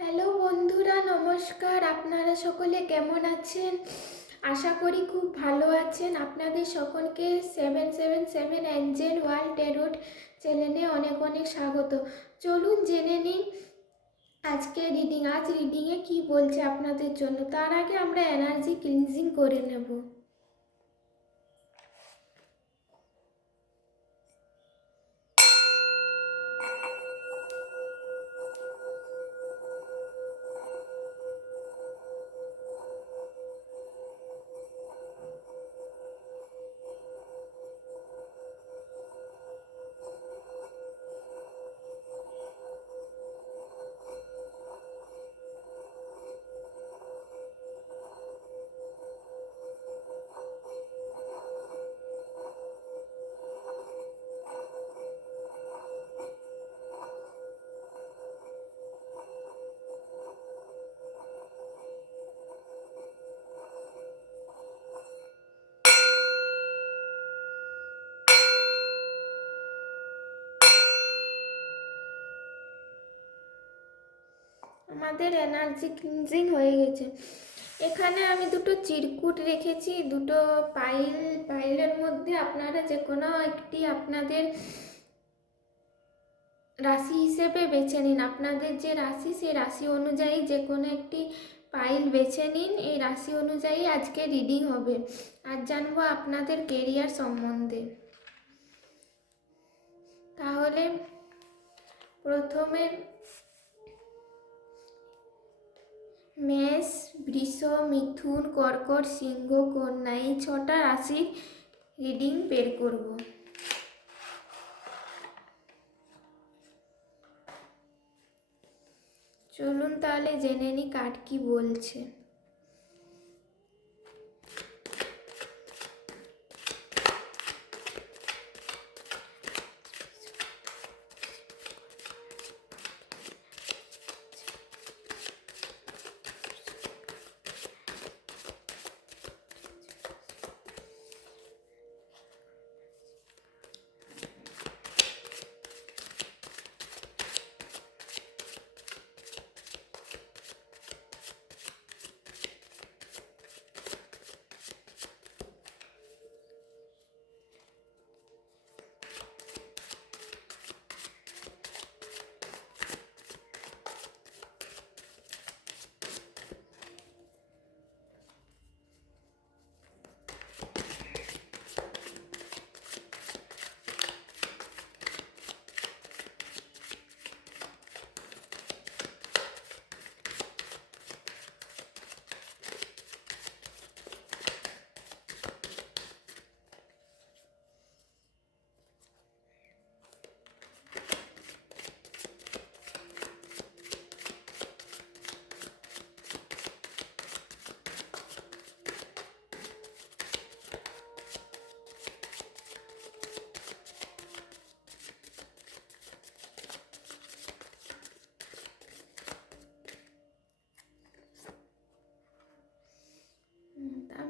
Hello বন্ধুরা, নমস্কার। আপনারা সকলে কেমন আছেন? আশা করি খুব ভালো আছেন। আপনাদের সকলকে 777 অ্যাঞ্জেল ওয়ার্ল্ড ট্যারোট চ্যানেলে অনেক অনেক স্বাগত। চলুন জেনে নিই আজকে আজ রিডিংয়ে কি বলছে আপনাদের জন্য। তার আগে আমরা এনার্জি ক্লিনজিং করে নেব। আমাদের এনার্জি ক্লিনজিং হয়ে গেছে। এখানে আমি দুটো চিরকুট রেখেছি, দুটো পাইলের মধ্যে আপনারা যে কোনো একটি আপনাদের রাশি হিসেবে বেছে নিন। আপনাদের যে রাশি, সেই রাশি অনুযায়ী যে কোনো একটি পাইল বেছে নিন। এই রাশি অনুযায়ী আজকে রিডিং হবে। আজ জানবো আপনাদের কেরিয়ার সম্বন্ধে। তাহলে প্রথমে মেষ, বৃষ, মিথুন, কর্কট, সিংহ, কন্যা, এই 6টা রাশির রিডিং বের করব। চলুন তাহলে জেনে নিই কার্ড কি বলছে।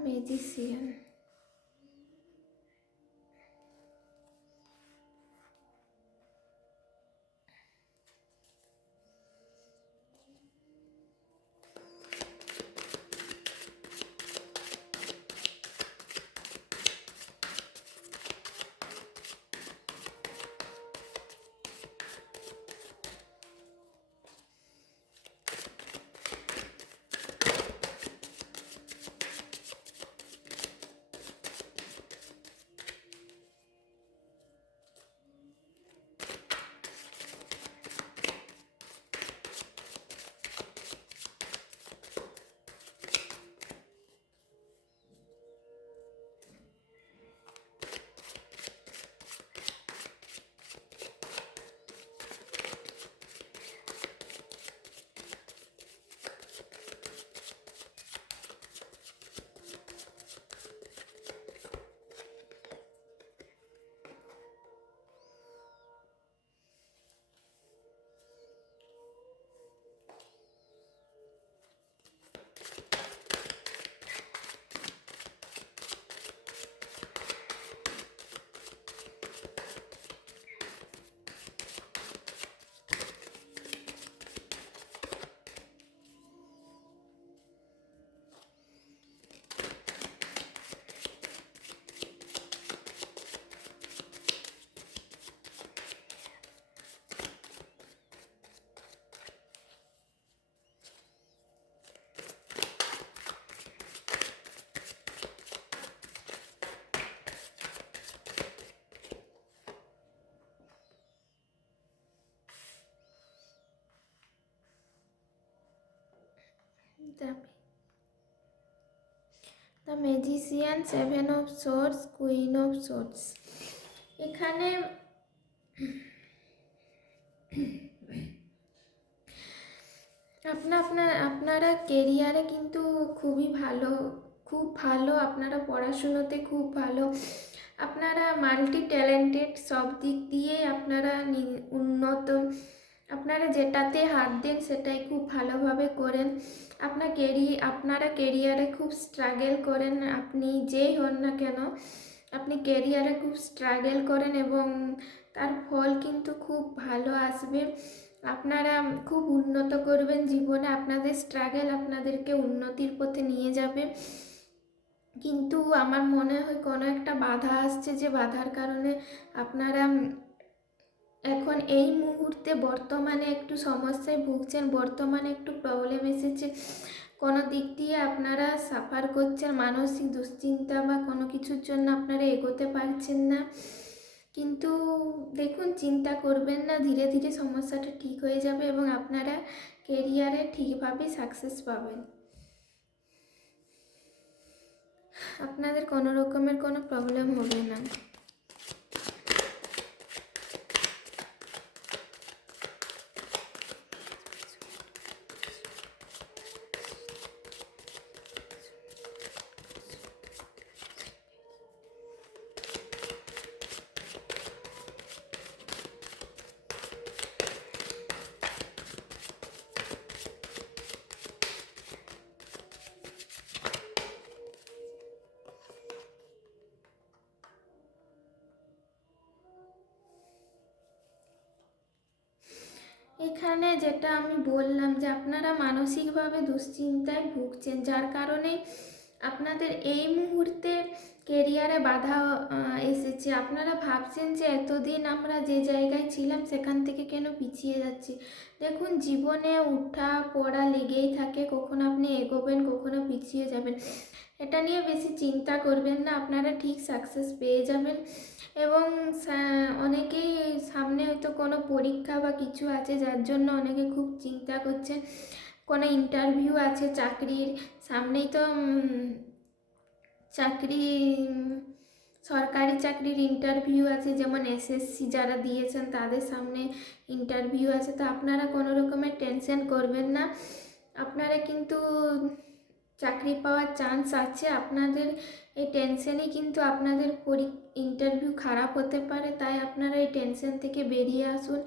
Magician. The magician, 7 of Swords, Queen of Swords। এখানে আপনারা কেরিয়ারে কিন্তু খুব ভালো, আপনারা পড়াশুনোতে খুব ভালো, আপনারা মাল্টি ট্যালেন্টেড, সব দিক দিয়ে আপনারা উন্নত, আপনারা যেটাতে হাত দেন সেটাই খুব ভালোভাবে করেন। আপনারা কেরিয়ারে খুব স্ট্রাগল করেন, আপনি যেই হন না কেন আপনি কেরিয়ারে খুব স্ট্রাগল করেন এবং তার ফল কিন্তু খুব ভালো আসবে। আপনারা খুব উন্নত করবেন জীবনে, আপনাদের স্ট্রাগল আপনাদেরকে উন্নতির পথে নিয়ে যাবে। কিন্তু আমার মনে হয় কোনো একটা বাধা আসছে, যে বাধার কারণে আপনারা এখন এই মুহূর্তে বর্তমানে একটু সমস্যায় ভুগছেন, বর্তমানে একটু প্রবলেম এসেছে, কোনো দিক দিয়ে আপনারা সাফার করছেন, মানসিক দুশ্চিন্তা বা কোনো কিছুর জন্য আপনারা এগোতে পারছেন না। কিন্তু দেখুন, চিন্তা করবেন না, ধীরে ধীরে সমস্যাটা ঠিক হয়ে যাবে এবং আপনারা কেরিয়ারে ঠিকভাবে সাকসেস পাবেন। আপনাদের কোনো রকমের কোনো প্রবলেম হবে না। এখানে যেটা আমি বললাম যে আপনারা মানসিকভাবে দুশ্চিন্তায় ভুগছেন, যার কারণে আপনাদের এই মুহূর্তে কেরিয়ারে বাধা এসেছে। আপনারা ভাবছেন যে এতদিন আমরা যে জায়গায় ছিলাম সেখান থেকে কেন পিছিয়ে যাচ্ছি। দেখুন, জীবনে উঠা পড়া লেগেই থাকে, কখনো আপনি এগোবেন, কখনো পিছিয়ে যাবেন। এটা নিয়ে বেশি চিন্তা করবেন না, আপনারা ঠিক সাকসেস পেয়ে যাবেন। এবং অনেকেই সামনে হয়তো কোনো পরীক্ষা বা কিছু আছে যার জন্য অনেকে খুব চিন্তা করছেন, কোনো ইন্টারভিউ আছে চাকরির, সামনেই তো সরকারি চাকরির ইন্টারভিউ আছে, যেমন এসএসসি যারা দিয়েছেন তাদের সামনে ইন্টারভিউ আছে। তো আপনারা কোনো রকমের টেনশন করবেন না, আপনারা কিন্তু চাকরি পাওয়ার চান্স আছে। আপনাদের এই টেনশনই কিন্তু আপনাদের ইন্টারভিউ খারাপ হতে পারে, তাই আপনারা এই টেনশন থেকে বেরিয়ে আসুন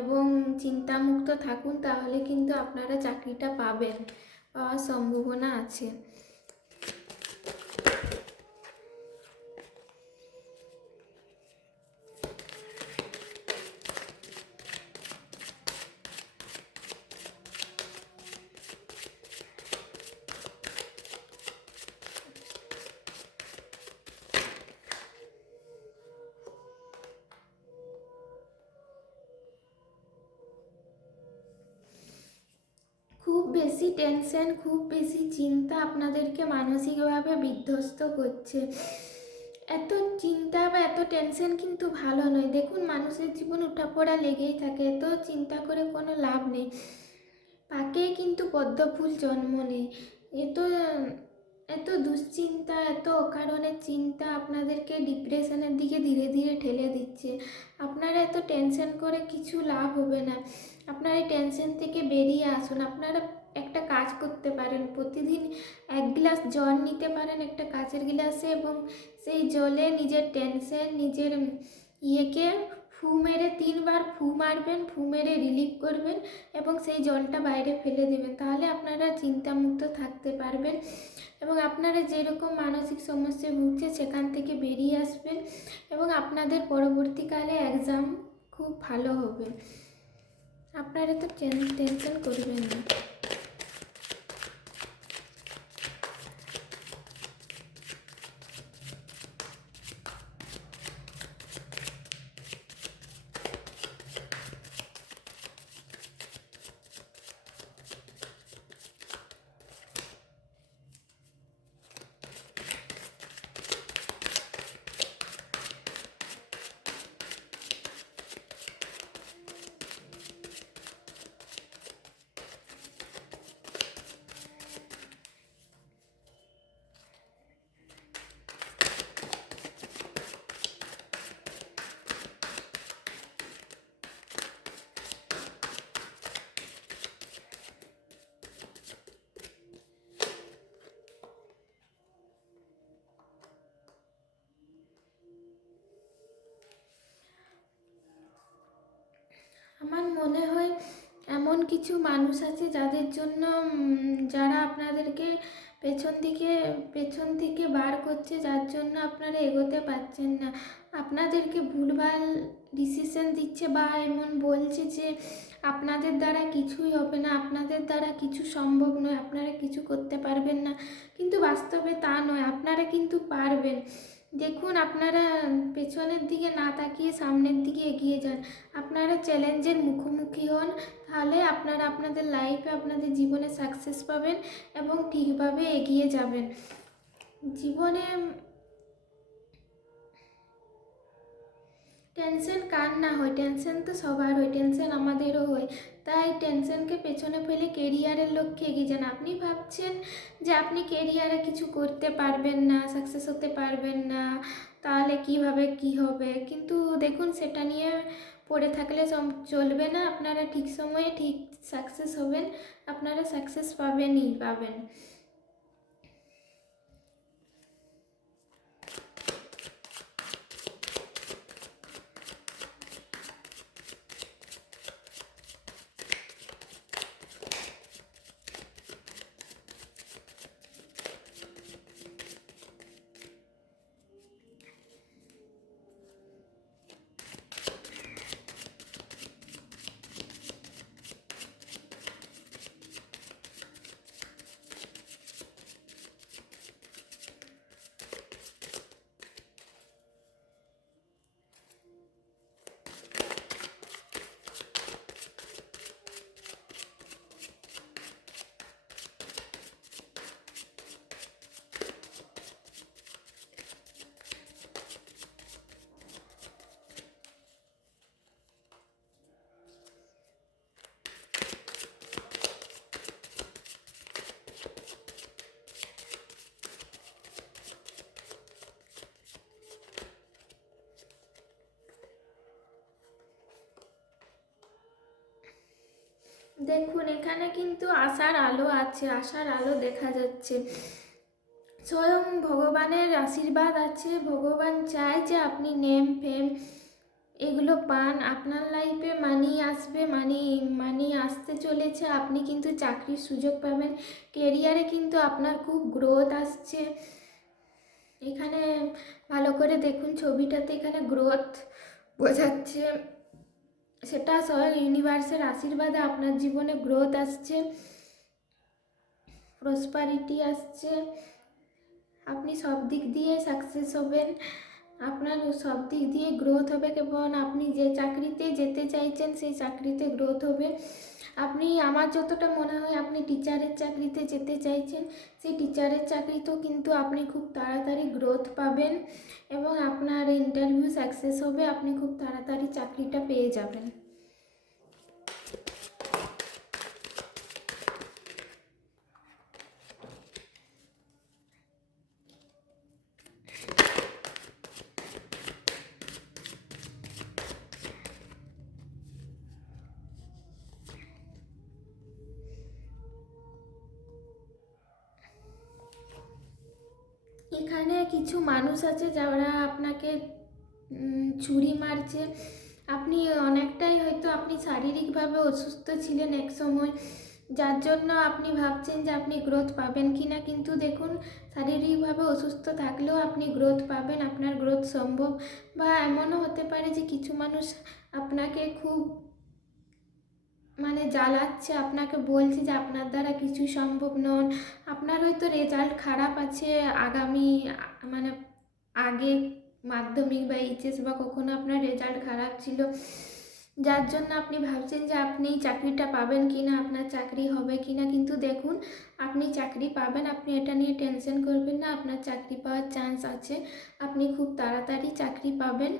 এবং চিন্তামুক্ত থাকুন, তাহলে কিন্তু আপনারা চাকরিটা পাওয়ার সম্ভাবনা আছে। খুব বেশি টেনশন, খুব বেশি চিন্তা আপনাদেরকে মানসিকভাবে বিধ্বস্ত করছে। এত চিন্তা বা এত টেনশন কিন্তু ভালো নয়। দেখুন, মানুষের জীবন উঠাপড়া লেগেই থাকে, এত চিন্তা করে কোনো লাভ নেই। পাকেই কিন্তু পদ্ম ফুল জন্ম নেয়। এত দুশ্চিন্তা, এত অকারণে চিন্তা আপনাদেরকে ডিপ্রেশনের দিকে ধীরে ধীরে ঠেলে দিচ্ছে। আপনারা এত টেনশন করে কিছু লাভ হবে না, আপনারা এই টেনশন থেকে বেরিয়ে আসুন। আপনারা একটা কাজ করতে পারেন, প্রতিদিন 1 গ্লাস জল নিতে পারেন একটা কাচের গ্লাসে এবং সেই জলে নিজের টেনশন, নিজের ইয়েকে ফু মেরে 3 বার ফু মারবেন, ফু মেরে রিলিফ করবেন এবং সেই জলটা বাইরে ফেলে দেবেন। তাহলে আপনারা চিন্তামুক্ত থাকতে পারবেন এবং আপনারা যেরকম মানসিক সমস্যায় ভুগছে সেখান থেকে বেরিয়ে আসবেন এবং আপনাদের পরবর্তীকালে এক্সাম খুব ভালো হবে। আপনারা তো টেনশন করবেন না। মনে হয় এমন কিছু মানুষ আছে যাদের জন্য যারা আপনাদেরকে পেছন থেকে বার করছে, যার জন্য আপনারা এগোতে পারছেন না, আপনাদেরকে ভুলভাল ডিসিশন দিচ্ছে বা এমন বলছে যে আপনাদের দ্বারা কিছুই হবে না, আপনাদের দ্বারা কিছু সম্ভব নয়, আপনারা কিছু করতে পারবেন না। কিন্তু বাস্তবে তা নয়, আপনারা কিন্তু পারবেন। দেখুন, আপনারা পেছনের দিকে না তাকিয়ে সামনের দিকে এগিয়ে যান, আপনারা চ্যালেঞ্জের মুখোমুখি হন, তাহলে আপনারা আপনাদের লাইফে আপনাদের জীবনে সাকসেস পাবেন এবং ঠিকভাবে এগিয়ে যাবেন। জীবনে টেনশন কার না হয়, টেনশন তো সবার হয়, টেনশন আমাদেরও হয়। তাই টেনশনকে পেছনে ফেলে কেরিয়ারের লক্ষ্যে এগিয়ে যান। আপনি ভাবছেন যে আপনি কেরিয়ারে কিছু করতে পারবেন না, সাকসেস হতে পারবেন না, তাহলে কিভাবে কি হবে, কিন্তু দেখুন সেটা নিয়ে পড়ে থাকলে চলবে না। আপনারা ঠিক সময়ে ঠিক সাকসেস হবেন, আপনারা সাকসেস পাবেনই পাবেন। দেখুন, এখানে কিন্তু আশার আলো আছে, আশার আলো দেখা যাচ্ছে। স্বয়ং ভগবানের আশীর্বাদ আছে, ভগবান চায় যে আপনি নেম ফেম এগুলো পান, আপনার লাইফে মানি আসবে, মানি আসতে চলেছে, আপনি কিন্তু চাকরির সুযোগ পাবেন, কেরিয়ারে কিন্তু আপনার খুব গ্রোথ আসছে। এখানে ভালো করে দেখুন ছবিটাতে, এখানে গ্রোথ বোঝাচ্ছে, সেটা স্বয়ং ইউনিভার্সের আশীর্বাদে আপনার জীবনে গ্রোথ আসছে, প্রসপারিটি আসছে, আপনি সব দিক দিয়ে সাকসেস হবেন, আপনার সব দিক দিয়ে গ্রোথ হবে এবং আপনি যে চাকরিতে যেতে চাইছেন সেই চাকরিতে গ্রোথ হবে। আপনি, আমার যতটা মনে হয়, আপনি টিচারের চাকরিতে যেতে চাইছেন, সেই টিচারের চাকরিতেও কিন্তু আপনি খুব তাড়াতাড়ি গ্রোথ পাবেন এবং আপনার ইন্টারভিউ সাকসেস হবে, আপনি খুব তাড়াতাড়ি চাকরিটা পেয়ে যাবেন। এখানে কিছু মানুষ আছে যারা আপনাকে ছুরি মারছে, আপনি অনেকটাই হয়তো আপনি শারীরিকভাবে অসুস্থ ছিলেন এক সময়, যার জন্য আপনি ভাবছেন যে আপনি গ্রোথ পাবেন কি না, কিন্তু দেখুন শারীরিকভাবে অসুস্থ থাকলেও আপনি গ্রোথ পাবেন, আপনার গ্রোথ সম্ভব। বা এমনও হতে পারে যে কিছু মানুষ আপনাকে খুব জ্বালাচ্ছে, আপনাকে বলছে যে আপনার দ্বারা কিছু সম্ভব নয়, আপনার হয়তো রেজাল্ট খারাপ আছে আগামী মানে আগে মাধ্যমিক বা এইচএস বা কখনো আপনার রেজাল্ট খারাপ ছিল, যার জন্য আপনি ভাবছেন যে আপনি চাকরিটা পাবেন কি না, আপনার চাকরি হবে কি না, কিন্তু দেখুন আপনি চাকরি পাবেন, আপনি এটা নিয়ে টেনশন করবেন না, আপনার চাকরি পাওয়ার চান্স আছে, আপনি খুব তাড়াতাড়ি চাকরি পাবেন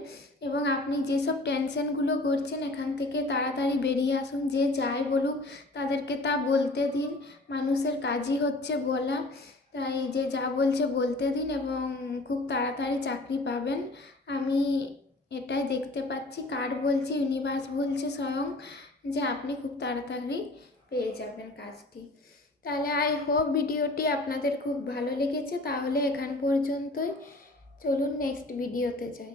এবং আপনি যেসব টেনশনগুলো করছেন এখান থেকে তাড়াতাড়ি বেরিয়ে আসুন। যে যাই বলুক তাদেরকে তা বলতে দিন, মানুষের কাজই হচ্ছে বলা, তাই যে যা বলছে বলতে দিন এবং খুব তাড়াতাড়ি চাকরি পাবেন। আমি এটাই দেখতে পাচ্ছি, কার্ড বলছে, ইউনিভার্স বলছে স্বয়ং যে আপনি খুব তাড়াতাড়ি পেয়ে যাবেন কাজটি। তাহলে আই হোপ ভিডিওটি আপনাদের খুব ভালো লেগেছে, তাহলে এখান পর্যন্তই, চলুন নেক্সট ভিডিওতে যাই।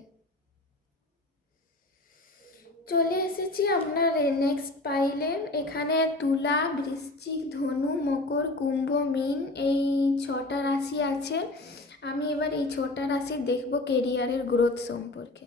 চলে এসেছি আপনার নেক্সট পাইলে। এখানে তুলা, বৃশ্চিক, ধনু, মকর, কুম্ভ, মীন এই 6টা রাশি আছে। আমি এবার এই 6টা রাশি দেখব কেরিয়ারের গ্রোথ সম্পর্কে।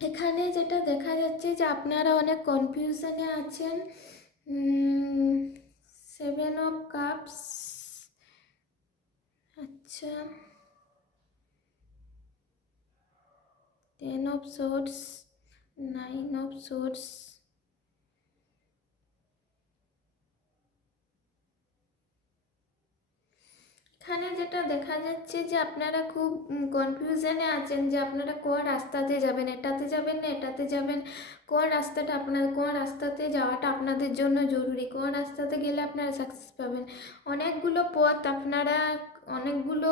এখানে যেটা দেখা যাচ্ছে যে আপনারা অনেক কনফিউশনে আছেন। 7 অফ কাপস, আচ্ছা, 10 অফ সোর্স, 9 অফ সোর্স। এখানে যেটা দেখা যাচ্ছে যে আপনারা খুব কনফিউশনে আছেন যে আপনারা কোন রাস্তাতে যাবেন, এটাতে যাবেন না এটাতে যাবেন, কোন রাস্তাটা আপনার, কোন রাস্তাতে যাওয়াটা আপনাদের জন্য জরুরি, কোন রাস্তাতে গেলে আপনারা সাকসেস পাবেন। অনেকগুলো পথ আপনারা, অনেকগুলো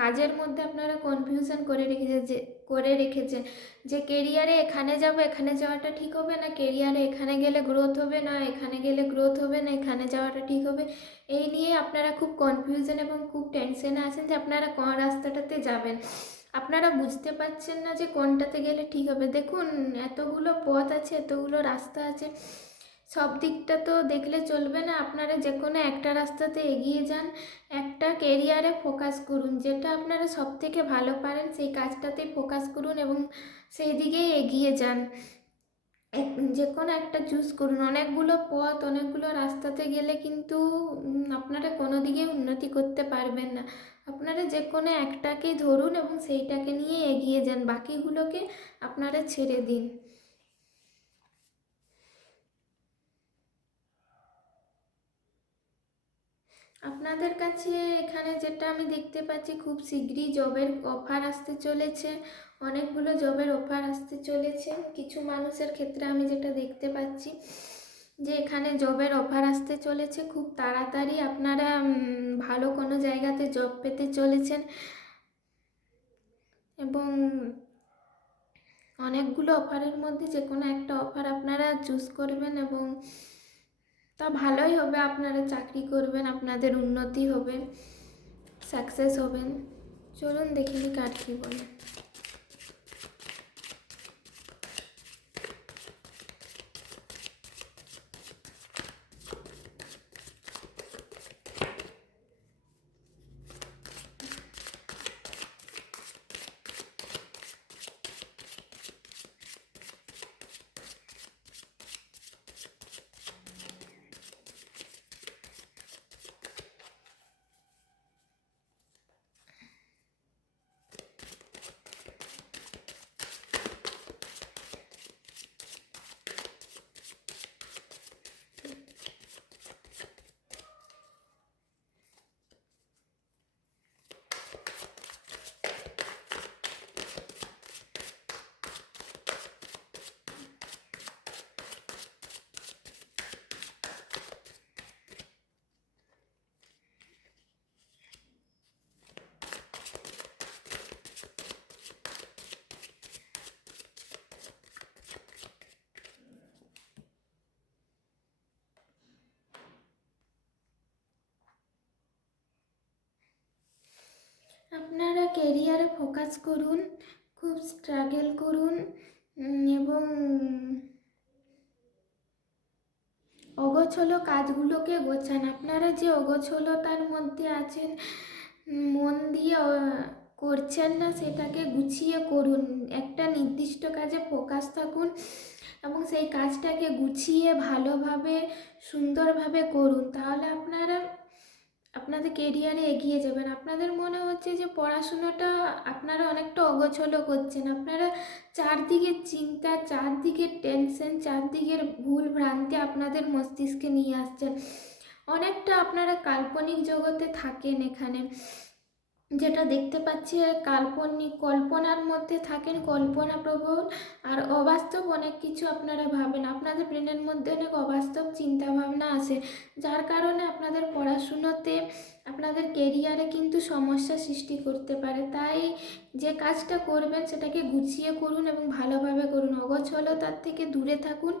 কাজের মধ্যে আপনারা কনফিউশন করে রেখেছেন যে কেরিয়ারে এখানে যাব, এখানে যাওয়াটা ঠিক হবে না, কেরিয়ারে এখানে গেলে গ্রোথ হবে না, এখানে গেলে গ্রোথ হবে না, এখানে যাওয়াটা ঠিক হবে। এই নিয়ে আপনারা খুব কনফিউশন এবং খুব টেনশনে আছেন যে আপনারা কোন রাস্তাটাতে যাবেন। আপনারা বুঝতে পারছেন না যে কোনটাতে গেলে ঠিক হবে। দেখুন, এতগুলো পথ আছে, এতগুলো রাস্তা আছে, সব দিকটা তো দেখলে চলবে না। আপনারা যে কোনো একটা রাস্তাতে এগিয়ে যান, একটা কেরিয়ারে ফোকাস করুন, যেটা আপনারা সব থেকে ভালো পারেন সেই কাজটাতেই ফোকাস করুন এবং সেই দিকেই এগিয়ে যান। যে কোনো একটা চুজ করুন। অনেকগুলো পথ, অনেকগুলো রাস্তাতে গেলে কিন্তু আপনারা কোনো দিকেই উন্নতি করতে পারবেন না। আপনারা যে কোনো একটাকেই ধরুন এবং সেইটাকে নিয়ে এগিয়ে যান, বাকিগুলোকে আপনারা ছেড়ে দিন। আপনাদের কাছে এখানে যেটা আমি দেখতে পাচ্ছি, খুব শীঘ্রই জবের অফার আসতে চলেছে, অনেকগুলো জবের অফার আসতে চলেছে। কিছু মানুষের ক্ষেত্রে আমি যেটা দেখতে পাচ্ছি যে এখানে জবের অফার আসতে চলেছে, খুব তাড়াতাড়ি আপনারা ভালো কোনো জায়গাতে জব পেতে চলেছেন এবং অনেকগুলো অফারের মধ্যে যে কোনো একটা অফার আপনারা চুজ করবেন এবং তা ভালোই হবে। আপনারা চাকরি করবেন, আপনাদের উন্নতি হবে, সাকসেস হবেন। চলুন দেখিনি কার কী বলে। কেরিয়ারে ফোকাস করুন, খুব স্ট্রাগল করুন এবং অগোছলো কাজগুলোকে গোছান। আপনারা যে অগোছলতার মধ্যে আছেন, মন দিয়ে করছেন না, সেটাকে গুছিয়ে করুন। একটা নির্দিষ্ট কাজে ফোকাস থাকুন এবং সেই কাজটাকে গুছিয়ে ভালোভাবে সুন্দরভাবে করুন। তাহলে আপনাদের কেরিয়ারে এগিয়ে যাবেন। আপনাদের মনে হচ্ছে যে পড়াশুনোটা আপনারা অনেকটা অগোছলো করছেন, আপনারা চারদিকে চিন্তা, চারদিকে টেনশন, চারদিকের ভুল ভ্রান্তি আপনাদের মস্তিষ্কে নিয়ে আসছেন। অনেকটা আপনারা কাল্পনিক জগতে থাকেন এখানে, যেটা দেখতে পাচ্ছি কল্পনার মধ্যে থাকেন, কল্পনা প্রবণ আর অবাস্তব অনেক কিছু আপনারা ভাবেন। আপনাদের ব্রেনের মধ্যে অনেক অবাস্তব চিন্তা ভাবনা আসে, যার কারণে আপনাদের পড়াশুনোতে, আপনাদের কেরিয়ারে কিন্তু সমস্যা সৃষ্টি করতে পারে। তাই যে কাজটা করবেন সেটাকে গুছিয়ে করুন এবং ভালোভাবে করুন। অগোছলতার থেকে দূরে থাকুন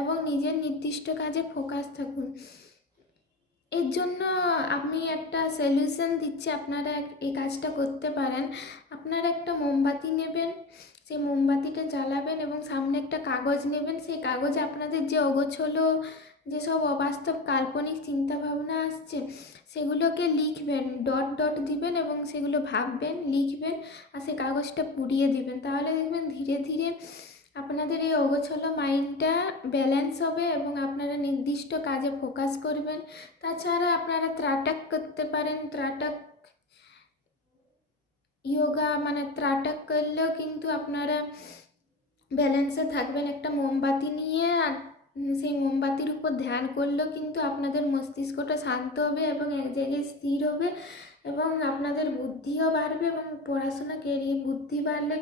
এবং নিজের নির্দিষ্ট কাজে ফোকাস থাকুন। এর জন্য আমি একটা সলিউশন দিচ্ছি, আপনারা এই কাজটা করতে পারেন। আপনারা একটা মোমবাতি নেবেন, সেই মোমবাতিটা জ্বালাবেন এবং সামনে একটা কাগজ নেবেন। সেই কাগজে আপনাদের যে অগোছলো, যেসব অবাস্তব কাল্পনিক চিন্তাভাবনা আসছে সেগুলোকে লিখবেন, ডট ডট দিবেন এবং সেগুলো ভাববেন, লিখবেন আর সেই কাগজটা পুড়িয়ে দিবেন। তাহলে দেখবেন ধীরে ধীরে আপনাদের এই অগোছলো মাইন্ডটা ব্যালেন্স হবে এবং আপনারা নির্দিষ্ট কাজে ফোকাস করবেন। তাছাড়া আপনারা ত্রাটক করতে পারেন। ত্রাটক যোগা, মানে ত্রাটক করলেও কিন্তু আপনারা ব্যালেন্সে থাকবেন। একটা মোমবাতি নিয়ে আর সেই মোমবাতির উপর ধ্যান করলেও কিন্তু আপনাদের মস্তিষ্কটা শান্ত হবে এবং এক জায়গায় স্থির হবে এবং আপনাদের বুদ্ধিও বাড়বে এবং পড়াশোনা কেরিয়ার, বুদ্ধি বাড়লে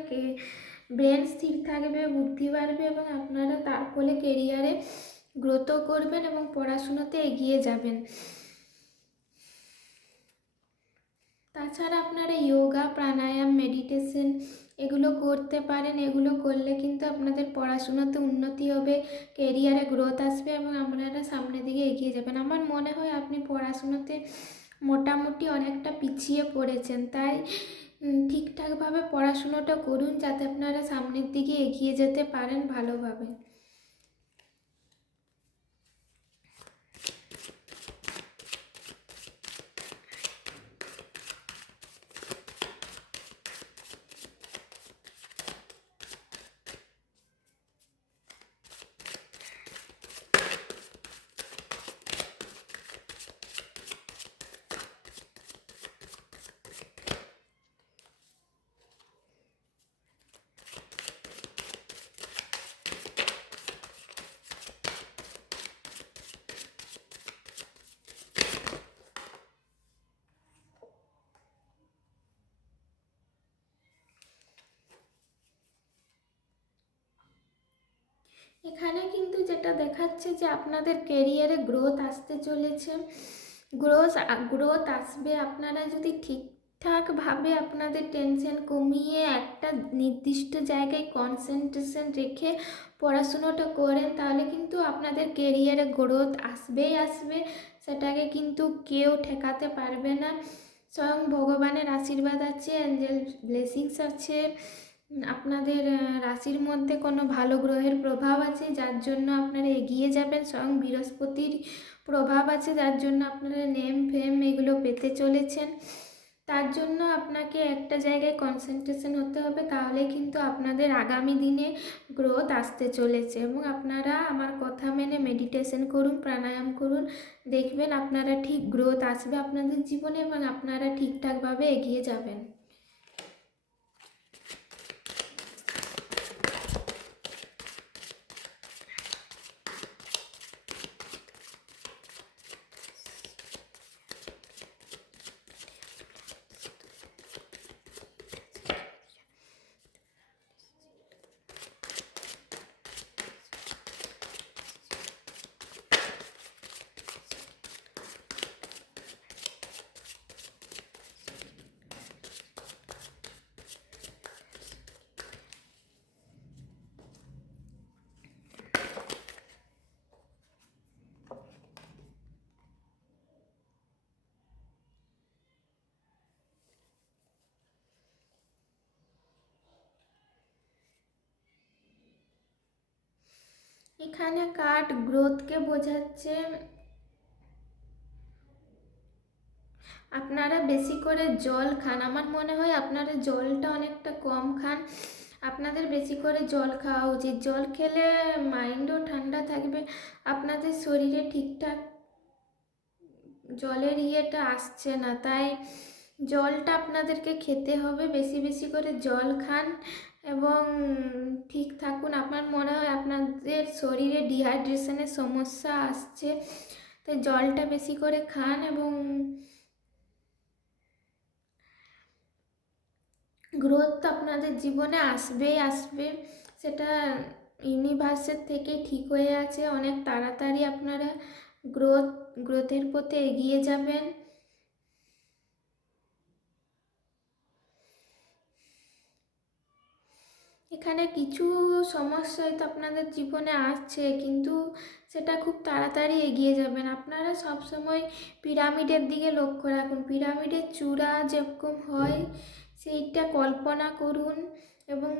ব্রেন স্থির থাকবে, বুদ্ধি বাড়বে এবং আপনারা তার ফলে কেরিয়ারে গ্রোথও করবেন এবং পড়াশুনোতে এগিয়ে যাবেন। তাছাড়া আপনারা যোগা, প্রাণায়াম, মেডিটেশন এগুলো করতে পারেন। এগুলো করলে কিন্তু আপনাদের পড়াশুনোতে উন্নতি হবে, কেরিয়ারে গ্রোথ আসবে এবং আপনারা সামনের দিকে এগিয়ে যাবেন। আমার মনে হয় আপনি পড়াশুনোতে মোটামুটি অনেকটা পিছিয়ে পড়েছেন, তাই ঠিকঠাকভাবে পড়াশুনোটা করুন যাতে আপনারা সামনের দিকে এগিয়ে যেতে পারেন ভালোভাবে। এখানে কিন্তু যেটা দেখাচ্ছে যে আপনাদের কেরিয়ারে গ্রোথ আসতে চলেছে, গ্রোথ আসবে। আপনারা যদি ঠিকঠাকভাবে আপনাদের টেনশন কমিয়ে একটা নির্দিষ্ট জায়গায় কনসেন্ট্রেশন রেখে পড়াশুনোটা করেন, তাহলে কিন্তু আপনাদের কেরিয়ারে গ্রোথ আসবেই আসবে। সেটাকে কিন্তু কেউ ঠেকাতে পারবে না। স্বয়ং ভগবানের আশীর্বাদ আছে, অ্যাঞ্জেল ব্লেসিংস আছে, আপনাদের রাশির মধ্যে কোনো ভালো গ্রহের প্রভাব আছে যার জন্য আপনারা এগিয়ে যাবেন। স্বয়ং বৃহস্পতির প্রভাব আছে যার জন্য আপনারা নেম ফেম এগুলো পেতে চলেছেন। তার জন্য আপনাকে একটা জায়গায় কনসেন্ট্রেশন হতে হবে, তাহলে কিন্তু আপনাদের আগামী দিনে গ্রোথ আসতে চলেছে। এবং আপনারা আমার কথা মেনে মেডিটেশন করুন, প্রাণায়াম করুন, দেখবেন আপনারা ঠিক গ্রোথ আসবে আপনাদের জীবনে এবং আপনারা ঠিকঠাকভাবে এগিয়ে যাবেন। এখানে কার্ড গ্রোথকে বোঝাচ্ছে। আপনারা বেশি করে জল খান, আমার মনে হয় আপনারা জলটা অনেকটা কম খান, আপনাদের বেশি করে জল খাওয়া উচিত। জল খেলে মাইন্ডও ঠান্ডা থাকবে, আপনাদের শরীরে ঠিকঠাক জলের ইয়েটা আসছে না, তাই জলটা আপনাদেরকে খেতে হবে, বেশি বেশি করে জল খান এবং ঠিক থাকুন। আমার মনে হয় আপনাদের শরীরে ডিহাইড্রেশনের সমস্যা আসছে, তাই জলটা বেশি করে খান এবং গ্রোথ তো আপনাদের জীবনে আসবেই আসবে, সেটা ইউনিভার্সের থেকে ঠিক হয়ে আছে। অনেক তাড়াতাড়ি আপনারা গ্রোথের পথে এগিয়ে যাবেন। এখানে কিছু সমস্যা হয়তো আপনাদের জীবনে আসছে, কিন্তু সেটা খুব তাড়াতাড়ি এগিয়ে যাবেন। আপনারা সবসময় পিরামিডের দিকে লক্ষ্য রাখুন, পিরামিডের চূড়া যেরকম হয় সেইটা কল্পনা করুন এবং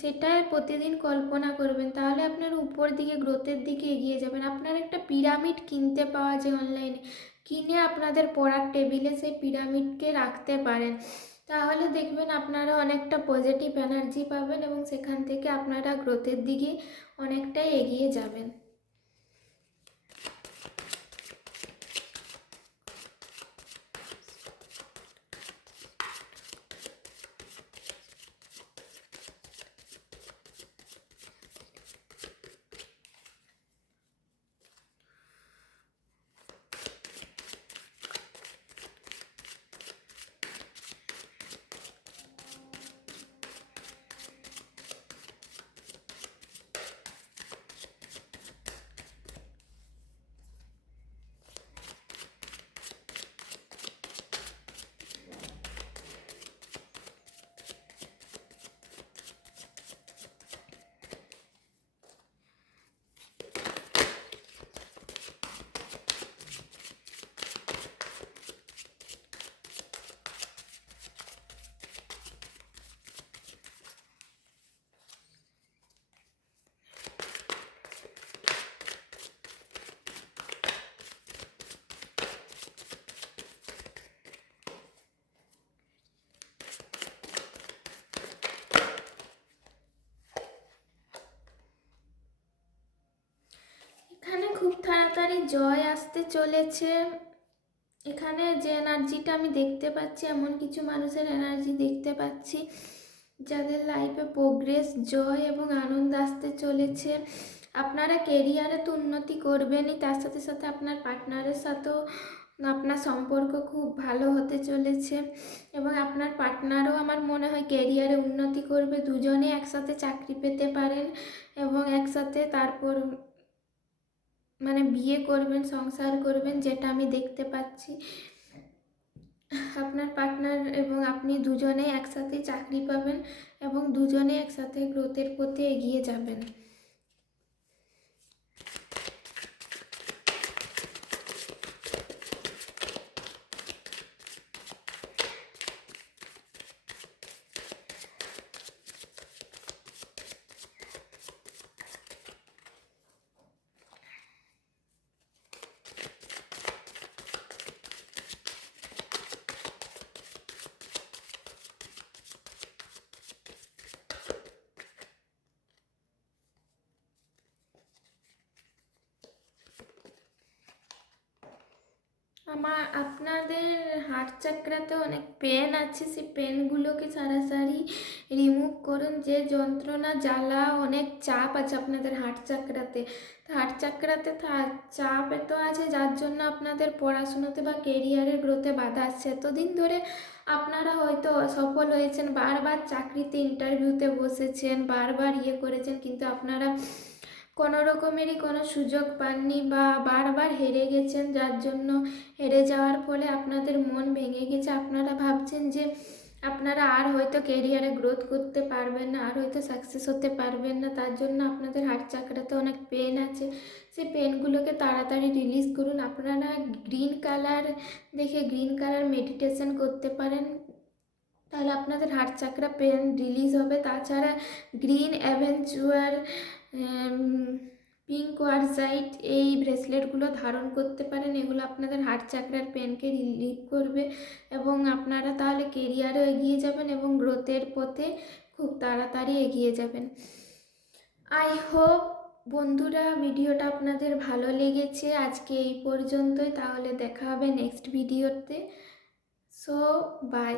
সেটা প্রতিদিন কল্পনা করবেন, তাহলে আপনার উপর দিকে গ্রোথের দিকে এগিয়ে যাবেন। আপনার একটা পিরামিড কিনতে পাওয়া যায় অনলাইনে, কিনে আপনাদের পড়ার টেবিলে সেই পিরামিডকে রাখতে পারেন, তাহলে দেখবেন আপনারা অনেকটা পজিটিভ এনার্জি পাবেন এবং সেখান থেকে আপনারা গ্রোথের দিকে অনেকটাই এগিয়ে যাবেন। এখানে খুব তাড়াতাড়ি জয় আসতে চলেছে। এখানে যে এনার্জিটা আমি দেখতে পাচ্ছি, এমন কিছু মানুষের এনার্জি দেখতে পাচ্ছি যাদের লাইফে প্রোগ্রেস, জয় এবং আনন্দ আসতে চলেছে। আপনারা কেরিয়ারে তো উন্নতি করবেনই, তার সাথে সাথে আপনার পার্টনারের সাথেও আপনার সম্পর্ক খুব ভালো হতে চলেছে এবং আপনার পার্টনারও আমার মনে হয় কেরিয়ারে উন্নতি করবে। দুজনে একসাথে চাকরি পেতে পারেন এবং একসাথে তারপর মানে বিয়ে করবেন, সংসার করবেন, যেটা আমি দেখতে পাচ্ছি। আপনার পার্টনার এবং আপনি দুজনে একসাথে চাকরি পাবেন এবং দুজনে একসাথে গ্রোথের পথে এগিয়ে যাবেন। আপনাদের হার্ট চাকরাতে অনেক পেন আছে, সেই পেনগুলোকে সারাসারি রিমুভ করুন। যে যন্ত্রণা, জ্বালা, অনেক চাপ আছে আপনাদের হার্ট চাকরাতে, হার্ট চাকরাতে চাপ এত আছে যার জন্য আপনাদের পড়াশুনোতে বা কেরিয়ারের গ্রোথে বাধা আসছে। এতদিন ধরে আপনারা হয়তো অসফল হয়েছেন, বারবার চাকরিতে ইন্টারভিউতে বসেছেন, বারবার করেছেন, কিন্তু আপনারা কোনো রকমেরই কোনো সুযোগ পাননি বা বারবার হেরে গেছেন, যার জন্য হেরে যাওয়ার ফলে আপনাদের মন ভেঙে গেছে। আপনারা ভাবছেন যে আপনারা আর হয়তো কেরিয়ারে গ্রোথ করতে পারবেন না, আর হয়তো সাকসেস হতে পারবেন না, তার জন্য আপনাদের হার্ট চাকরাতে অনেক পেন আছে। সেই পেনগুলোকে তাড়াতাড়ি রিলিজ করুন। আপনারা গ্রিন কালার দেখে গ্রিন কালার মেডিটেশন করতে পারেন, তাহলে আপনাদের হার্ট চাকরা পেন রিলিজ হবে। তাছাড়া গ্রিন অ্যাভেঞ্চুয়ার পিঙ্ক কোয়ারজাইট এই ব্রেসলেটগুলো ধারণ করতে পারেন। এগুলো আপনাদের হার্ট চাকরার পেনকে রিলিভ করবে এবং আপনারা তাহলে কেরিয়ারেও এগিয়ে যাবেন এবং গ্রোথের পথে খুব তাড়াতাড়ি এগিয়ে যাবেন। আই হোপ বন্ধুরা ভিডিওটা আপনাদের ভালো লেগেছে। আজকে এই পর্যন্তই, তাহলে দেখা হবে নেক্সট ভিডিওতে। So by.